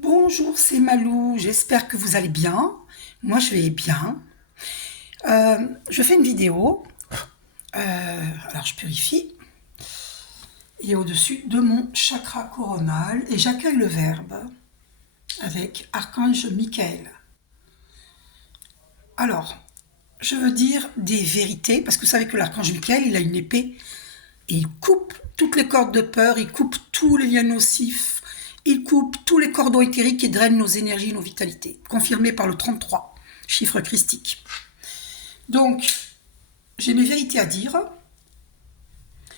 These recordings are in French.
Bonjour, c'est Malou, j'espère que vous allez bien. Moi, je vais bien. Je fais une vidéo. Alors, je purifie. Et au-dessus de mon chakra coronal. Et j'accueille le verbe avec Archange Michael. Alors, je veux dire des vérités, parce que vous savez que l'Archange Michael, il a une épée. Et il coupe toutes les cordes de peur, il coupe tous les liens nocifs, il coupe tous les cordons éthériques qui drainent nos énergies, nos vitalités. Confirmé par le 33, chiffre christique. Donc, j'ai mes vérités à dire,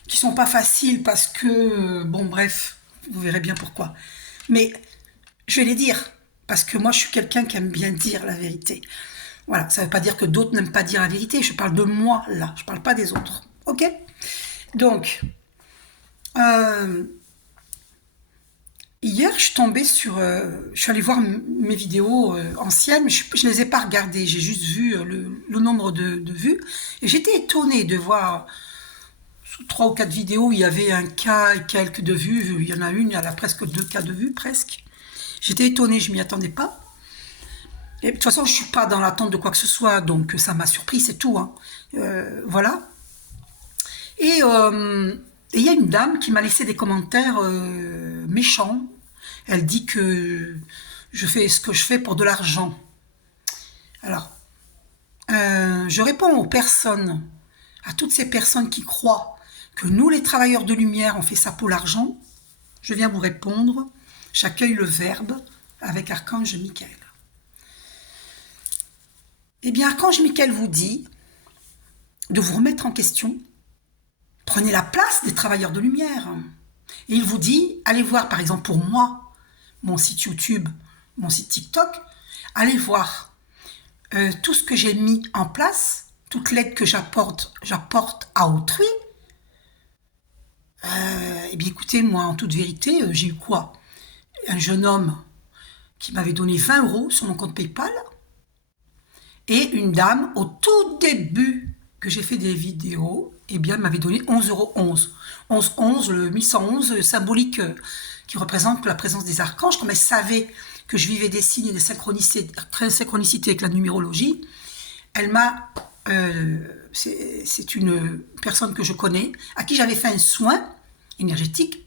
qui sont pas faciles parce que, bon bref, vous verrez bien pourquoi. Mais je vais les dire, parce que moi je suis quelqu'un qui aime bien dire la vérité. Voilà, ça ne veut pas dire que d'autres n'aiment pas dire la vérité, je parle de moi là, je parle pas des autres. Ok? Donc, euh, hier, je suis tombée sur... je suis allée voir mes vidéos anciennes, mais je ne les ai pas regardées. J'ai juste vu le nombre de vues. Et j'étais étonnée de voir, sous 3 ou 4 vidéos, il y avait un cas et quelques de vues. Il y en a une, il y en a presque 2 cas de vues, presque. J'étais étonnée, je m'y attendais pas. Et de toute façon, je suis pas dans l'attente de quoi que ce soit, donc ça m'a surpris, c'est tout. Hein. Voilà. Et il y a une dame qui m'a laissé des commentaires méchants. Elle dit que je fais ce que je fais pour de l'argent. Alors, je réponds aux personnes, à toutes ces personnes qui croient que nous, les travailleurs de lumière, on fait ça pour l'argent. Je viens vous répondre. J'accueille le verbe avec Archange Michael. Eh bien, Archange Michael vous dit de vous remettre en question. Prenez la place des travailleurs de lumière. Et il vous dit, allez voir, par exemple, pour moi, mon site YouTube, mon site TikTok, allez voir tout ce que j'ai mis en place, toute l'aide que j'apporte à autrui. Eh bien, écoutez, moi, en toute vérité, j'ai eu quoi? Un jeune homme qui m'avait donné 20 € sur mon compte PayPal et une dame, au tout début que j'ai fait des vidéos, eh bien, m'avait donné 11,11 €. 11, le 1111 symbolique qui représente la présence des archanges. Comme elle savait que je vivais des signes et des synchronicités avec la numérologie, elle m'a... c'est une personne que je connais, à qui j'avais fait un soin énergétique,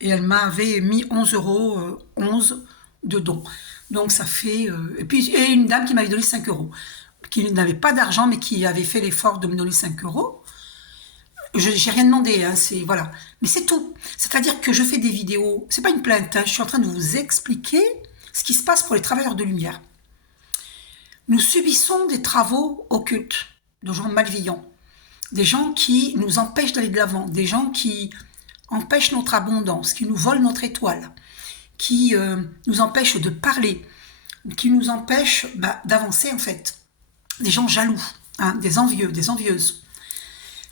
et elle m'avait mis 11,11 € de dons. Donc ça fait... et puis et une dame qui m'avait donné 5 €, qui n'avait pas d'argent, mais qui avait fait l'effort de me donner 5 €. J'ai rien demandé, hein, c'est voilà. Mais c'est tout. C'est-à-dire que je fais des vidéos, c'est pas une plainte, hein, je suis en train de vous expliquer ce qui se passe pour les travailleurs de lumière. Nous subissons des travaux occultes, de gens malveillants, des gens qui nous empêchent d'aller de l'avant, des gens qui empêchent notre abondance, qui nous volent notre étoile, qui nous empêchent de parler, qui nous empêchent d'avancer en fait. Des gens jaloux, hein, des envieux, des envieuses,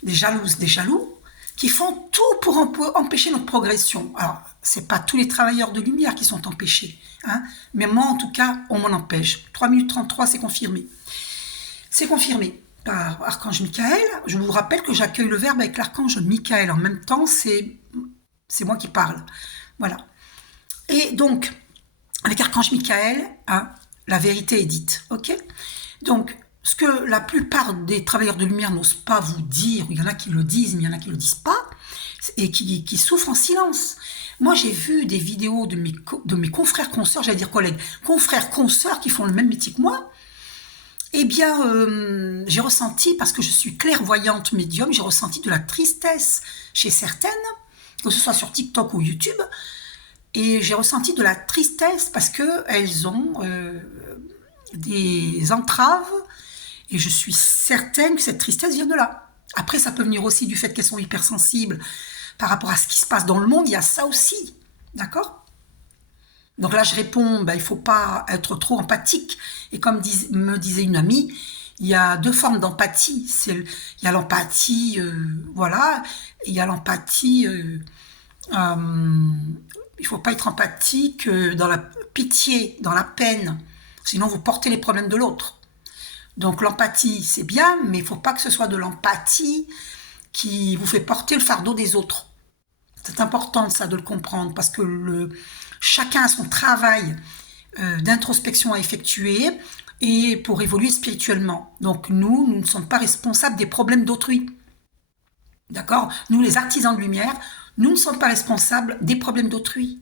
des jalouses, des jaloux, qui font tout pour empêcher notre progression. Alors, c'est pas tous les travailleurs de lumière qui sont empêchés, hein, mais moi, en tout cas, on m'en empêche. 3 minutes 33, c'est confirmé. C'est confirmé par Archange Michael. Je vous rappelle que j'accueille le verbe avec l'Archange Michael. En même temps, c'est moi qui parle. Voilà. Et donc, avec Archange Michael, hein, la vérité est dite. Ok? Donc, ce que la plupart des travailleurs de lumière n'osent pas vous dire, il y en a qui le disent, mais il y en a qui ne le disent pas, et qui souffrent en silence. Moi, j'ai vu des vidéos de mes confrères, consoeurs, j'allais dire collègues, confrères, consoeurs qui font le même métier que moi. Eh bien, j'ai ressenti, parce que je suis clairvoyante médium, j'ai ressenti de la tristesse chez certaines, que ce soit sur TikTok ou YouTube, et j'ai ressenti de la tristesse parce qu'elles ont des entraves. Et je suis certaine que cette tristesse vient de là. Après, ça peut venir aussi du fait qu'elles sont hypersensibles par rapport à ce qui se passe dans le monde. Il y a ça aussi. D'accord? Donc là, je réponds, il ne faut pas être trop empathique. Et comme me disait une amie, il y a 2 formes d'empathie. Il y a l'empathie, voilà. Et il y a l'empathie... il ne faut pas être empathique dans la pitié, dans la peine. Sinon, vous portez les problèmes de l'autre. Donc l'empathie, c'est bien, mais il ne faut pas que ce soit de l'empathie qui vous fait porter le fardeau des autres. C'est important ça de le comprendre, parce que chacun a son travail d'introspection à effectuer et pour évoluer spirituellement. Donc nous ne sommes pas responsables des problèmes d'autrui. D'accord? Nous, les artisans de lumière, nous ne sommes pas responsables des problèmes d'autrui.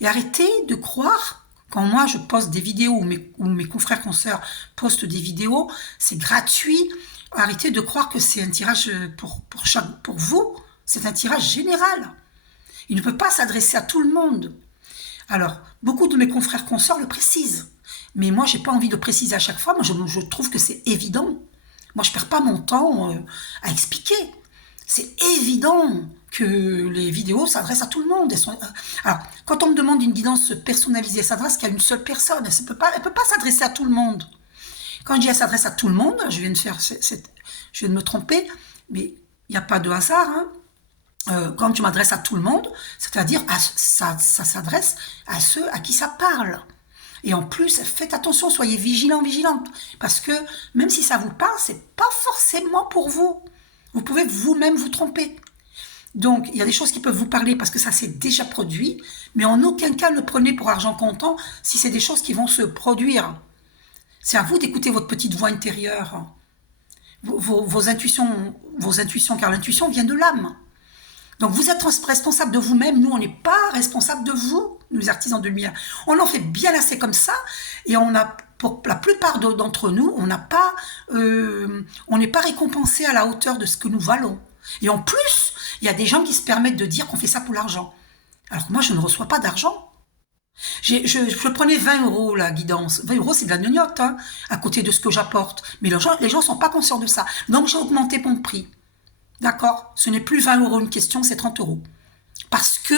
Et arrêtez de croire, quand moi je poste des vidéos ou mes confrères consoeurs postent des vidéos, c'est gratuit. Arrêtez de croire que c'est un tirage pour vous, c'est un tirage général. Il ne peut pas s'adresser à tout le monde. Alors, beaucoup de mes confrères consoeurs le précisent. Mais moi, j'ai pas envie de préciser à chaque fois. Moi, je trouve que c'est évident. Moi, je perds pas mon temps à expliquer. C'est évident que les vidéos s'adressent à tout le monde. Alors, quand on me demande une guidance personnalisée, elle s'adresse qu'à une seule personne. Elle peut pas s'adresser à tout le monde. Quand je dis elle s'adresse à tout le monde, je viens de me tromper, mais il n'y a pas de hasard. Quand tu m'adresses à tout le monde, c'est-à-dire ça s'adresse à ceux à qui ça parle. Et en plus, faites attention, soyez vigilants, vigilantes, parce que même si ça vous parle, c'est pas forcément pour vous. Vous pouvez vous-même vous tromper. Donc, il y a des choses qui peuvent vous parler parce que ça s'est déjà produit, mais en aucun cas ne prenez pour argent comptant si c'est des choses qui vont se produire. C'est à vous d'écouter votre petite voix intérieure, vos intuitions, car l'intuition vient de l'âme. Donc vous êtes responsable de vous-même, nous on n'est pas responsable de vous, nous les artisans de lumière. On en fait bien assez comme ça, et pour la plupart d'entre nous, on n'est pas récompensé à la hauteur de ce que nous valons. Et en plus, il y a des gens qui se permettent de dire qu'on fait ça pour l'argent. Alors que moi, je ne reçois pas d'argent. Je prenais 20 € la guidance. 20 € c'est de la gnognotte, à côté de ce que j'apporte. Mais les gens sont pas conscients de ça. Donc j'ai augmenté mon prix. D'accord? Ce n'est plus 20 € une question, c'est 30 €. Parce que,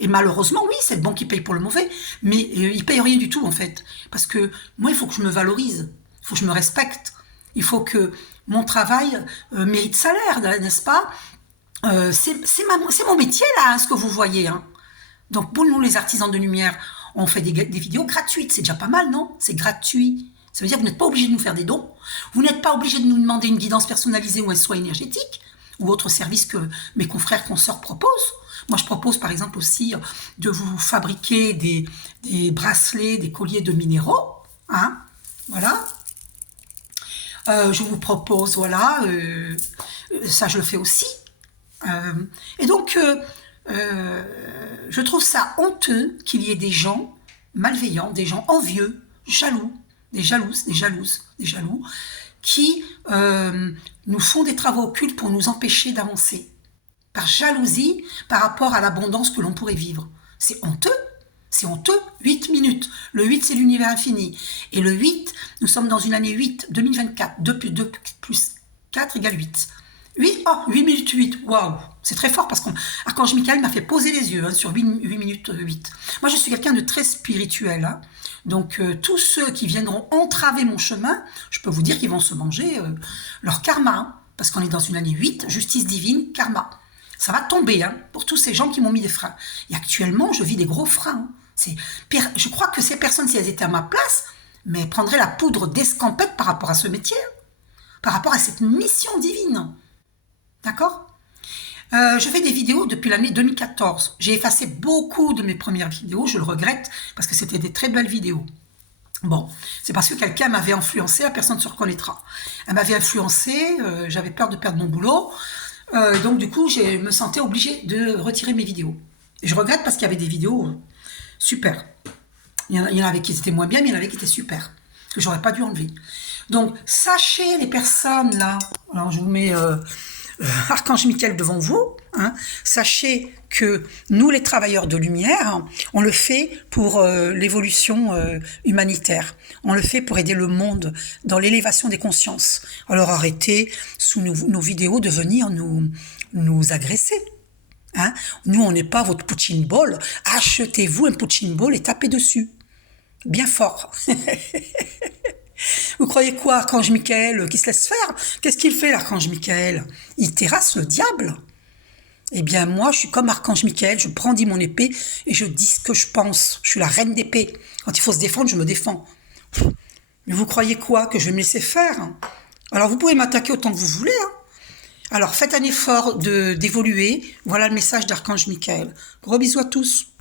et malheureusement, oui, c'est le bon qui paye pour le mauvais, mais il paye rien du tout, en fait. Parce que moi, il faut que je me valorise. Il faut que je me respecte. Il faut que mon travail mérite salaire, n'est-ce pas? C'est mon métier, là, ce que vous voyez. Donc, pour nous, les artisans de lumière, on fait des vidéos gratuites. C'est déjà pas mal, non? C'est gratuit. Ça veut dire que vous n'êtes pas obligé de nous faire des dons. Vous n'êtes pas obligé de nous demander une guidance personnalisée ou un soin énergétique ou autre service que mes confrères consoeurs proposent. Moi, je propose par exemple aussi de vous fabriquer des bracelets, des colliers de minéraux. Voilà. Je vous propose, voilà, ça je le fais aussi. Et donc, je trouve ça honteux qu'il y ait des gens malveillants, des gens envieux, jaloux, des jalouses, des jaloux, qui nous font des travaux occultes pour nous empêcher d'avancer. Par jalousie, par rapport à l'abondance que l'on pourrait vivre. C'est honteux. C'est honteux. 8 minutes. Le 8, c'est l'univers infini. Et le 8, nous sommes dans une année 8, 2024. 2 plus 4 égale 8. 8 minutes 8. Waouh. C'est très fort parce qu'Archange Michael m'a fait poser les yeux sur 8 minutes 8. Moi, je suis quelqu'un de très spirituel. Donc, tous ceux qui viendront entraver mon chemin, je peux vous dire qu'ils vont se manger leur karma. Parce qu'on est dans une année 8, justice divine, karma. Ça va tomber pour tous ces gens qui m'ont mis des freins. Et actuellement, je vis des gros freins. Je crois que ces personnes, si elles étaient à ma place, mais prendraient la poudre d'escampette par rapport à ce métier, par rapport à cette mission divine. D'accord ? Je fais des vidéos depuis l'année 2014. J'ai effacé beaucoup de mes premières vidéos, je le regrette, parce que c'était des très belles vidéos. Bon, c'est parce que quelqu'un m'avait influencé, la personne se reconnaîtra. Elle m'avait influencé, j'avais peur de perdre mon boulot, donc du coup, je me sentais obligée de retirer mes vidéos. Et je regrette parce qu'il y avait des vidéos super. Il y en avait qui étaient moins bien, mais il y en avait qui étaient super, que j'aurais pas dû enlever. Donc, sachez les personnes là, alors je vous mets Archange Michael devant vous, sachez que nous, les travailleurs de lumière, on le fait pour l'évolution humanitaire. On le fait pour aider le monde dans l'élévation des consciences. Alors arrêtez, sous nos vidéos, de venir nous agresser. Nous, on n'est pas votre punching ball. Achetez-vous un punching ball et tapez dessus. Bien fort. Vous croyez quoi, Archange Michael, qui se laisse faire? Qu'est-ce qu'il fait, l'Archange Michael? Il terrasse le diable. Eh bien, moi, je suis comme Archange Michael, je brandis mon épée et je dis ce que je pense. Je suis la reine d'épée. Quand il faut se défendre, je me défends. Mais vous croyez quoi? Que je vais me laisser faire? Alors, vous pouvez m'attaquer autant que vous voulez. Alors, faites un effort d'évoluer. Voilà le message d'Archange Michael. Gros bisous à tous.